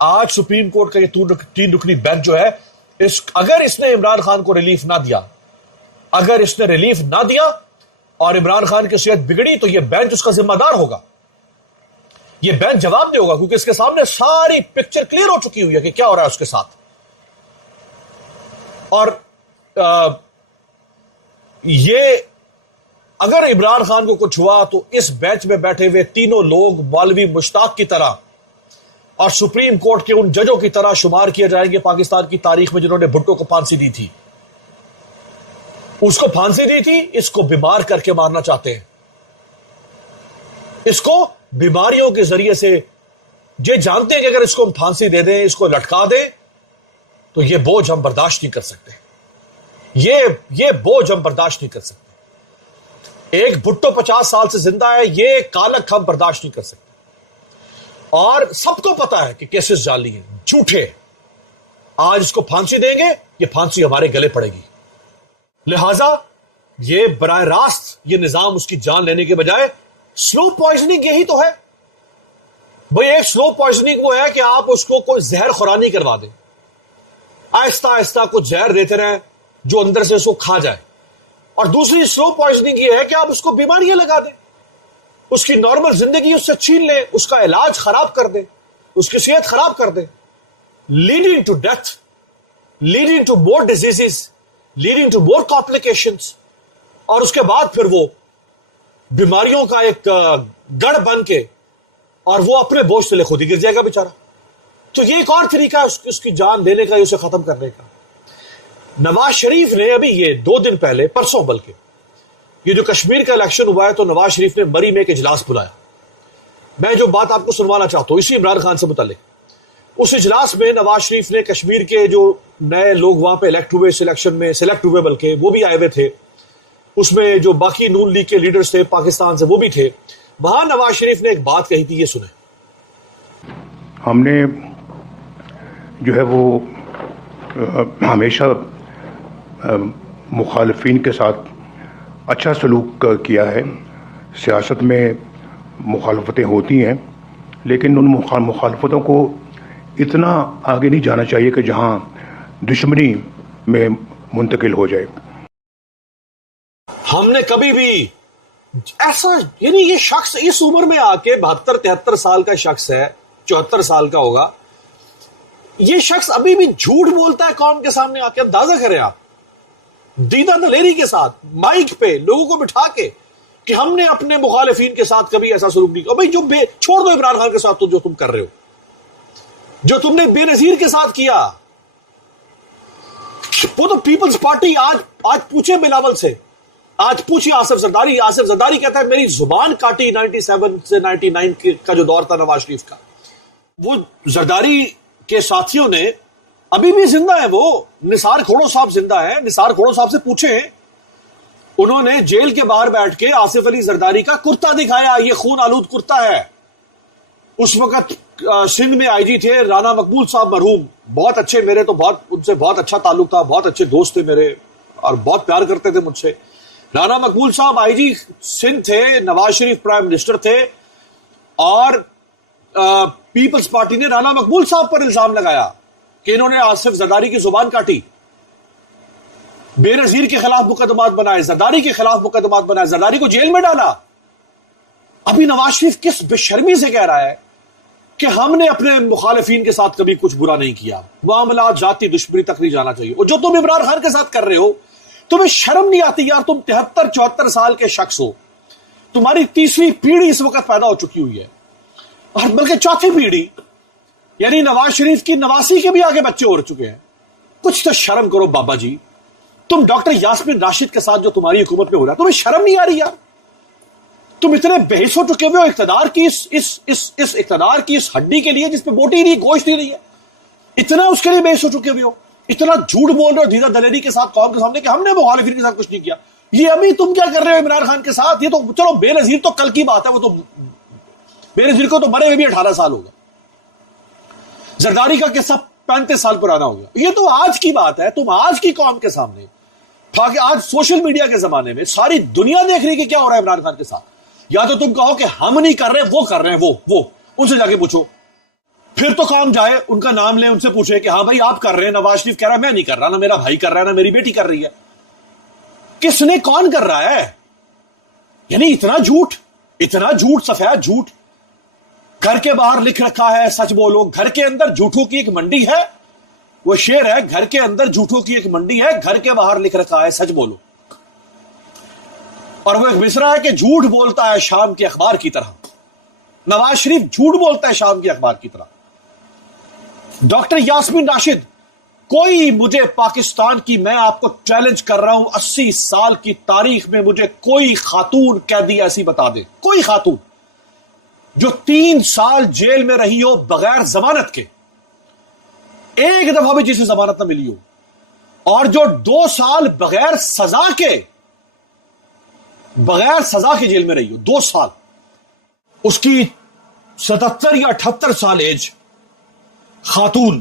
آج supreme court کا یہ 3 رکنی بینچ جو ہے، اگر اس نے عمران خان کو ریلیف نہ دیا، اگر اس نے ریلیف نہ دیا اور عمران خان کی صحت بگڑی تو یہ بینچ اس کا ذمہ دار ہوگا، یہ بینچ جواب دے ہوگا، کیونکہ اس کے سامنے ساری پکچر کلیئر ہو چکی ہوئی ہے کہ کیا ہو رہا ہے اس کے ساتھ. اور یہ اگر عمران خان کو کچھ ہوا تو اس بینچ میں بیٹھے ہوئے تینوں لوگ مولوی مشتاق کی طرح اور سپریم کورٹ کے ان ججوں کی طرح شمار کیے جائیں گے پاکستان کی تاریخ میں، جنہوں نے بھٹو کو پھانسی دی تھی. اس کو پھانسی دی تھی، اس کو بیمار کر کے مارنا چاہتے ہیں، اس کو بیماریوں کے ذریعے سے، یہ جانتے ہیں کہ اگر اس کو ہم پھانسی دے دیں، اس کو لٹکا دیں تو یہ بوجھ ہم برداشت نہیں کر سکتے، یہ بوجھ ہم برداشت نہیں کر سکتے. ایک بھٹو 50 سال سے زندہ ہے، یہ کالک ہم برداشت نہیں کر سکتے. اور سب کو پتا ہے کہ کیسز جعلی ہیں، جھوٹے. آج اس کو پھانسی دیں گے، یہ پھانسی ہمارے گلے پڑے گی. لہذا یہ براہ راست یہ نظام اس کی جان لینے کے بجائے سلو پوائزننگ یہی تو ہے. بھئی ایک سلو پوائزننگ وہ ہے کہ آپ اس کو کوئی زہر خورانی کروا دیں، آہستہ آہستہ کچھ زہر دیتے رہیں جو اندر سے اس کو کھا جائے. اور دوسری سلو پوائزننگ یہ ہے کہ آپ اس کو بیماریاں لگا دیں، اس کی نارمل زندگی اس سے چھین لیں، اس کا علاج خراب کر دیں، اس کی صحت خراب کر دیں، leading to death, leading to more diseases, leading to more complications. اور اس کے بعد پھر وہ بیماریوں کا ایک گڑھ بن کے اور وہ اپنے بوجھ تلے خود ہی گر جائے گا بیچارہ. تو یہ ایک اور طریقہ ہے اس کی جان لینے کا، اسے ختم کرنے کا. نواز شریف نے ابھی یہ 2 دن پہلے، پرسوں بلکہ، یہ جو کشمیر کا الیکشن ہوا ہے تو نواز شریف نے مری میں ایک اجلاس بلایا. میں جو بات آپ کو سنوانا چاہتا ہوں اسی عمران خان سے متعلق، اس اجلاس میں نواز شریف نے کشمیر کے جو نئے لوگ وہاں پہ الیکٹ ہوئے، سلیکشن میں سلیکٹ ہوئے بلکہ وہ بھی آئے ہوئے تھے، اس میں جو باقی نون لیگ کے لیڈرز تھے پاکستان سے وہ بھی تھے. وہاں نواز شریف نے ایک بات کہی تھی، یہ سنیں. ہم نے جو ہے وہ ہمیشہ مخالفین کے ساتھ اچھا سلوک کیا ہے. سیاست میں مخالفتیں ہوتی ہیں لیکن ان مخالفتوں کو اتنا آگے نہیں جانا چاہیے کہ جہاں دشمنی میں منتقل ہو جائے. ہم نے کبھی بھی ایسا، یعنی یہ شخص اس عمر میں آ کے 72-73 سال کا شخص ہے، 74 سال کا ہوگا، یہ شخص ابھی بھی جھوٹ بولتا ہے قوم کے سامنے آ کے. اندازہ کریں آپ، دیدہ دلیری کے ساتھ مائک پہ لوگوں کو بٹھا کے کہ ہم نے اپنے مخالفین کے ساتھ کبھی ایسا سلوک نہیں کیا. بھائی جو چھوڑ دو عمران خان کے ساتھ تو جو تم کر رہے ہو، جو تم نے بے نظیر کے ساتھ کیا، وہ تو پیپلز پارٹی. آج پوچھے بلاول سے، آج پوچھیے آصف زرداری. آصف زرداری کہتا ہے میری زبان کاٹی 97 سے 99 کا جو دور تھا نواز شریف کا. وہ زرداری کے ساتھیوں نے ابھی بھی زندہ ہے، وہ نثار کھوڑو صاحب زندہ ہے. نثار کھوڑو صاحب سے پوچھیں، انہوں نے جیل کے باہر بیٹھ کے آصف علی زرداری کا کرتا دکھایا. یہ خون آلود کرتا ہے. اس وقت سندھ میں آئی جی تھے رانا مقبول صاحب مرحوم، بہت اچھے، میرے تو ان سے بہت اچھا تعلق تھا، بہت اچھے دوست تھے میرے اور بہت پیار کرتے تھے مجھ سے. رانا مقبول صاحب آئی جی سندھ تھے، نواز شریف پرائم منسٹر تھے، اور پیپلز پارٹی نے رانا مقبول صاحب پر الزام لگایا کہ انہوں نے آصف زرداری کی زبان کاٹی، بے نظیر کے خلاف مقدمات بنائے، زرداری کے خلاف مقدمات بنائے، زرداری کو جیل میں ڈالا. ابھی نواز شریف کس بے شرمی سے کہہ رہا ہے کہ ہم نے اپنے مخالفین کے ساتھ کبھی کچھ برا نہیں کیا، معاملات ذاتی دشمنی تک نہیں جانا چاہیے. اور جو تم عمران خان کے ساتھ کر رہے ہو، تمہیں شرم نہیں آتی یار؟ تم 73-74 سال کے شخص ہو، تمہاری 3ری پیڑھی اس وقت پیدا ہو چکی ہوئی ہے، اور بلکہ 4تھی پیڑھی، یعنی نواز شریف کی 89 کے بھی آگے بچے ہو چکے ہیں. کچھ تو شرم کرو بابا جی. تم ڈاکٹر یاسمین راشد کے ساتھ جو تمہاری حکومت میں ہو رہا ہے، تمہیں شرم نہیں آ رہی یار؟ تم اتنے بحث ہو چکے ہوئے ہو اقتدار کی اس اقتدار کی اس ہڈی کے لیے جس پہ بوٹی نہیں، گوشت نہیں ہے، اتنا اس کے لیے بحث ہو چکے ہوئے ہو، اتنا جھوٹ بول رہے ہو دیدہ دلیری کے ساتھ قوم کے سامنے کہ ہم نے مخالفین کے ساتھ کچھ نہیں کیا. یہ ابھی تم کیا کر رہے ہو عمران خان کے ساتھ؟ یہ تو چلو بے نظیر تو کل کی بات ہے، وہ تو بے نظیر کو تو مرے ہوئے بھی 18 سال ہو گئے. زرداری کا قصہ 35 سال پرانا ہو گیا. یہ تو آج کی بات ہے. تم آج کی قوم کے سامنے، تاکہ آج سوشل میڈیا کے زمانے میں ساری دنیا دیکھ رہی کہ کیا ہو رہا ہے عمران خان کے ساتھ. یا تو تم کہو کہ ہم نہیں کر رہے، وہ کر رہے ہیں، وہ ان سے جا کے پوچھو. پھر تو کام جائے، ان کا نام لیں، ان سے پوچھے کہ ہاں بھائی آپ کر رہے ہیں، نواز شریف کہہ رہا ہے میں نہیں کر رہا، نہ میرا بھائی کر رہا ہے، نہ میری بیٹی کر رہی ہے. کس نے، کون کر رہا ہے؟ یعنی اتنا جھوٹ، سفید جھوٹ. گھر کے باہر لکھ رکھا ہے سچ بولو، گھر کے اندر جھوٹوں کی ایک منڈی ہے. وہ شعر ہے، گھر کے اندر جھوٹوں کی ایک منڈی ہے، گھر کے باہر لکھ رکھا ہے سچ بولو. اور وہ ایک مصرع ہے کہ جھوٹ بولتا ہے شام کے اخبار کی طرح. نواز شریف جھوٹ بولتا ہے شام کے اخبار کی طرح. ڈاکٹر یاسمین راشد، کوئی مجھے پاکستان کی، میں آپ کو چیلنج کر رہا ہوں، 80 سال کی تاریخ میں مجھے کوئی خاتون قیدی ایسی بتا دے، کوئی خاتون جو 3 سال جیل میں رہی ہو بغیر ضمانت کے، ایک دفعہ بھی جسے ضمانت نہ ملی ہو، اور جو 2 سال بغیر سزا کے جیل میں رہی ہو، 2 سال. اس کی 77 یا 78 سال ایج، خاتون،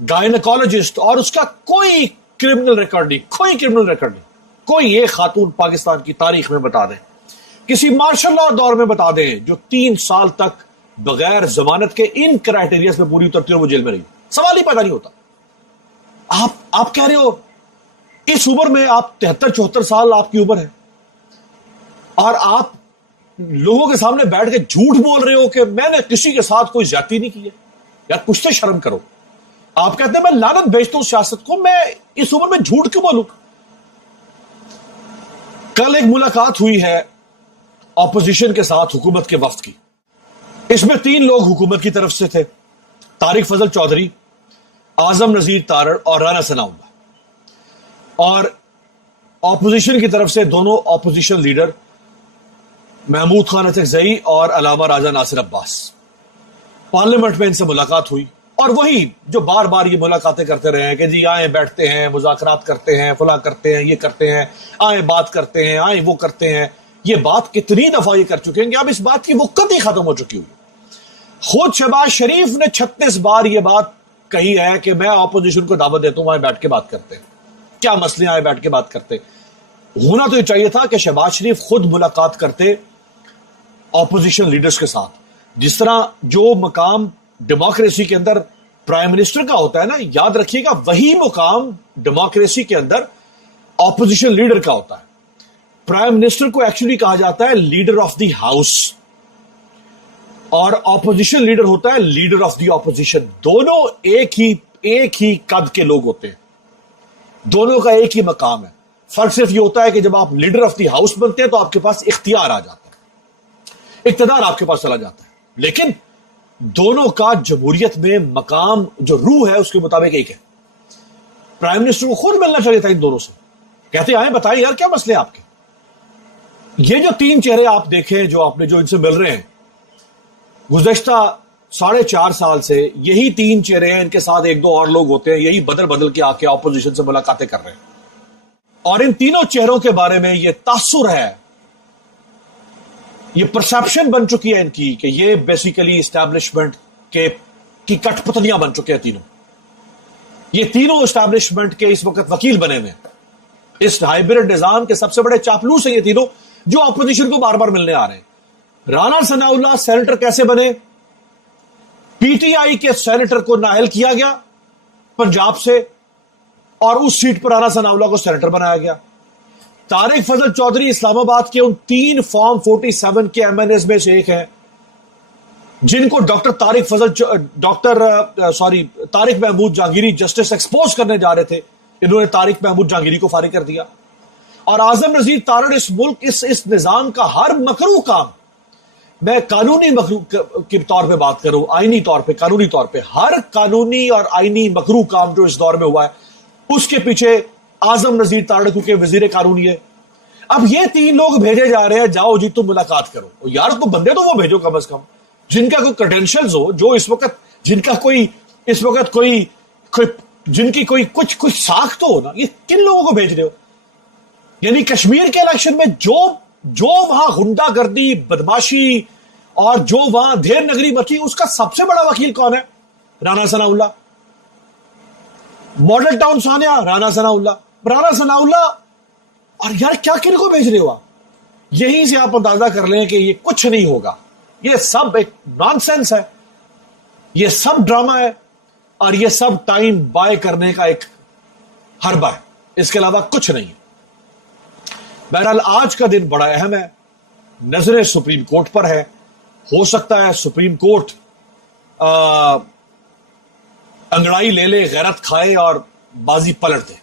گائنیکولوجسٹ، اور اس کا کوئی کرمنل ریکارڈ نہیں. کوئی ایک خاتون پاکستان کی تاریخ میں بتا دیں، کسی مارشل لا دور میں بتا دیں، جو 3 سال تک بغیر ضمانت کے ان کرائٹیریاز میں پوری اترتی ہے وہ جیل میں رہی. سوال ہی پیدا نہیں ہوتا. آپ کہہ رہے ہو اس عمر میں، آپ 73-74 سال آپ کی عمر ہے، اور آپ لوگوں کے سامنے بیٹھ کے جھوٹ بول رہے ہو کہ میں نے کسی کے ساتھ کوئی زیادتی نہیں کی ہے. یار کچھ سے شرم کرو. آپ کہتے ہیں میں لعنت بھیجتا ہوں سیاست کو، میں اس عمر میں جھوٹ کیوں بولوں؟ کل ایک ملاقات ہوئی ہے اپوزیشن کے ساتھ حکومت کے وفد کی. اس میں 3 لوگ حکومت کی طرف سے تھے، طارق فضل چودھری، اعظم نذیر تارڑ اور رانا ثناء اللہ. اور اپوزیشن کی طرف سے دونوں اپوزیشن لیڈر محمود خان اطہرزئی اور علامہ راجہ ناصر عباس. پارلیمنٹ میں ان سے ملاقات ہوئی، اور وہی جو بار بار یہ ملاقاتیں کرتے رہے ہیں کہ جی آئیں بیٹھتے ہیں، مذاکرات کرتے ہیں، فلاں کرتے ہیں، یہ کرتے ہیں، آئیں بات کرتے ہیں، آئیں وہ کرتے ہیں. یہ بات کتنی دفعہ یہ کر چکے ہیں کہ اب اس بات کی وقت ہی ختم ہو چکی ہوئی. خود شہباز شریف نے 36 بار یہ بات کہی ہے کہ میں اپوزیشن کو دعوت دیتا ہوں، آئیں بیٹھ کے بات کرتے ہیں، کیا مسئلے، آئیں بیٹھ کے بات کرتے. ہونا تو یہ چاہیے تھا کہ شہباز شریف خود ملاقات کرتے اپوزیشن لیڈرز کے ساتھ. جس طرح جو مقام ڈیموکریسی کے اندر پرائم منسٹر کا ہوتا ہے نا، یاد رکھیے گا وہی مقام ڈیموکریسی کے اندر اپوزیشن لیڈر کا ہوتا ہے. پرائم منسٹر کو ایکچولی کہا جاتا ہے لیڈر آف دی ہاؤس، اور اپوزیشن لیڈر ہوتا ہے لیڈر آف دی اپوزیشن. دونوں ایک ہی قد کے لوگ ہوتے ہیں، دونوں کا ایک ہی مقام ہے. فرق صرف یہ ہوتا ہے کہ جب آپ لیڈر آف دی ہاؤس بنتے ہیں تو آپ کے پاس اختیار آ جاتا ہے، اقتدار آپ کے پاس چلا جاتا ہے. لیکن دونوں کا جمہوریت میں مقام، جو روح ہے اس کے مطابق ایک ہے. پرائم منسٹر کو خود ملنا چاہیے تھا ان دونوں سے، کہتے آئیں بتائیں یار کیا مسئلے آپ کے. یہ جو 3 چہرے آپ دیکھیں جو آپ نے جو ان سے مل رہے ہیں گزشتہ 4.5 سال سے، یہی 3 چہرے ہیں، ان کے ساتھ 1-2 اور لوگ ہوتے ہیں، یہی بدل کے آ کے اپوزیشن سے ملاقاتیں کر رہے ہیں. اور ان تینوں چہروں کے بارے میں یہ تاثر ہے، یہ پرسپشن بن چکی ہے ان کی کہ یہ بیسیکلی اسٹیبلشمنٹ کی کٹ پتلیاں بن چکے ہیں تینوں. یہ تینوں اسٹیبلشمنٹ کے اس وقت وکیل بنے ہوئے ہیں. اس ہائیبرڈ نظام کے سب سے بڑے چاپلوس ہیں یہ تینوں، جو اپوزیشن کو بار بار ملنے آ رہے ہیں. رانا ثناء اللہ سینیٹر کیسے بنے؟ پی ٹی آئی کے سینیٹر کو نااہل کیا گیا پنجاب سے، اور اس سیٹ پر رانا ثناء اللہ کو سینیٹر بنایا گیا. طارق فضل چودھری اسلام آباد کے ان 3 فارم 47 کے ایم این ایز میں سے ایک ہیں جن کو طارق محمود جہانگیری جسٹس ایکسپوز کرنے جا رہے تھے. انہوں نے طارق محمود جہانگیری کو فارغ کر دیا. اور اعظم نذیر تارڑ اس ملک اس نظام کا ہر مکروہ کام، میں قانونی مکروہ کے طور پہ بات کروں، آئینی طور پہ، قانونی طور پہ، ہر قانونی اور آئینی مکروہ کام جو اس دور میں ہوا ہے اس کے پیچھے اعظم نذیر تارڑ کیونکہ وزیر قانونی ہے. اب یہ 3 لوگ بھیجے جا رہے ہیں، جاؤ جی تم ملاقات کرو. یار تو بندے تو وہ بھیجو کم از کم جن کا کوئی کریڈینشلز ہو، جو اس وقت جن کا کوئی اس وقت کوئی جن کی کوئی کچھ ساکھ تو ہو نا. یہ کن لوگوں کو بھیج رہے ہو؟ یعنی کشمیر کے الیکشن میں جو وہاں غنڈہ گردی، بدماشی اور جو وہاں دھیر نگری مچی، اس کا سب سے بڑا وکیل کون ہے؟ رانا ثناء اللہ. ماڈل ٹاؤن ثانیہ، رانا ثناء اللہ. اور یار کیا کن کو بھیج رہے ہو آپ؟ یہیں سے آپ اندازہ کر لیں کہ یہ کچھ نہیں ہوگا، یہ سب ایک نان سینس ہے. یہ سب ڈرامہ ہے اور یہ سب ٹائم بائی کرنے کا ایک حربہ ہے, اس کے علاوہ کچھ نہیں ہے. بہرحال آج کا دن بڑا اہم ہے, نظریں سپریم کورٹ پر ہے. ہو سکتا ہے سپریم کورٹ انگڑائی لے لے, غیرت کھائے اور بازی پلٹ دے.